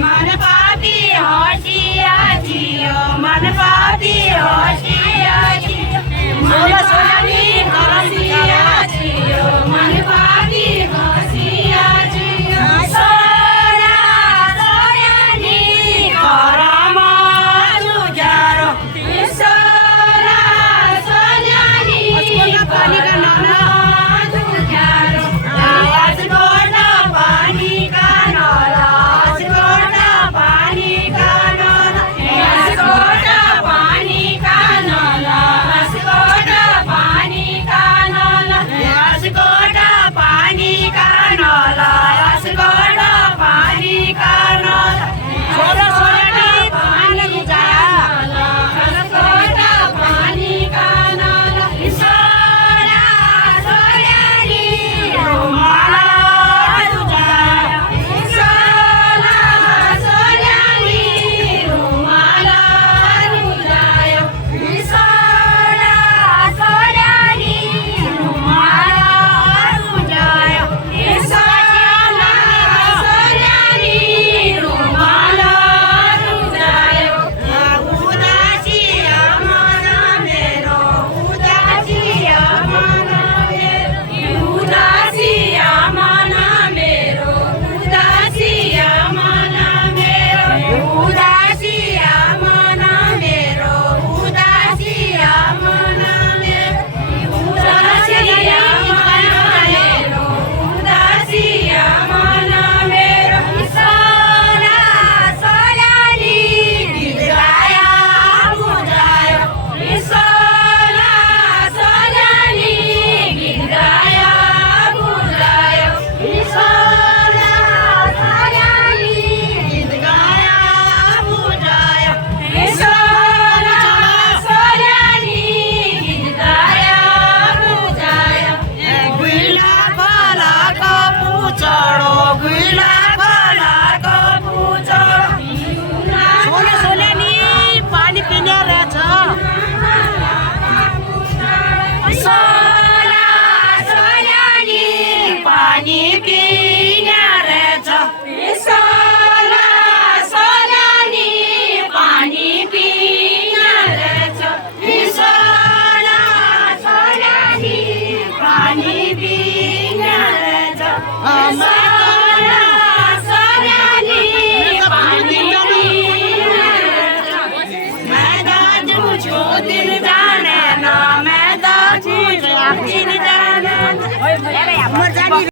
मन पापी होशिया जियो मन पापी होशिया जियो मन सोनी होशिया जियो मन पापी होशिया जियो सोना सोयानी करामा जुजारो सोना सोयानी पानी का नाना जुजारो आज गोटा पानी का नाला आज गोटा पानी का नाला आज गोटा पानी का नाला आज गोटा पानी का नाला आज गोटा पानी का नाला आज गोटा पानी का नाला सोना सोयानी पानी जाया आज गोटा पानी का नाला सोना सोयानी रुमाला जुजाया सोना सोयानी रुमाला जुजाया सोना सोयानी रुमाला जुजाया सोना सोयानी रुमाला जुजाया उदासी आमना मेरो उदासी आमना मेरो उदासी आमना मेरो उदासी आमना मेरो उदासी आमना मेरो उदासी आमना मेरो उदासी आमना मेरो उदासी आमना मेरो सोना सोयानी गीत गाया बुझायो सोना सोयानी गीत गाया बुझायो सोना सोयानी गीत गाया बुझायो सोना सोयानी गीत गाया बुझायो गुइला फला को पूछड़ो गुइला फला को पूछड़ो सोना सोयानी पानी पीने रहेछ सोना सोयानी पानी पीने रहेछ सोना सोयानी पानी पीने रहेछ सोना सोयानी पानी पीने रहेछ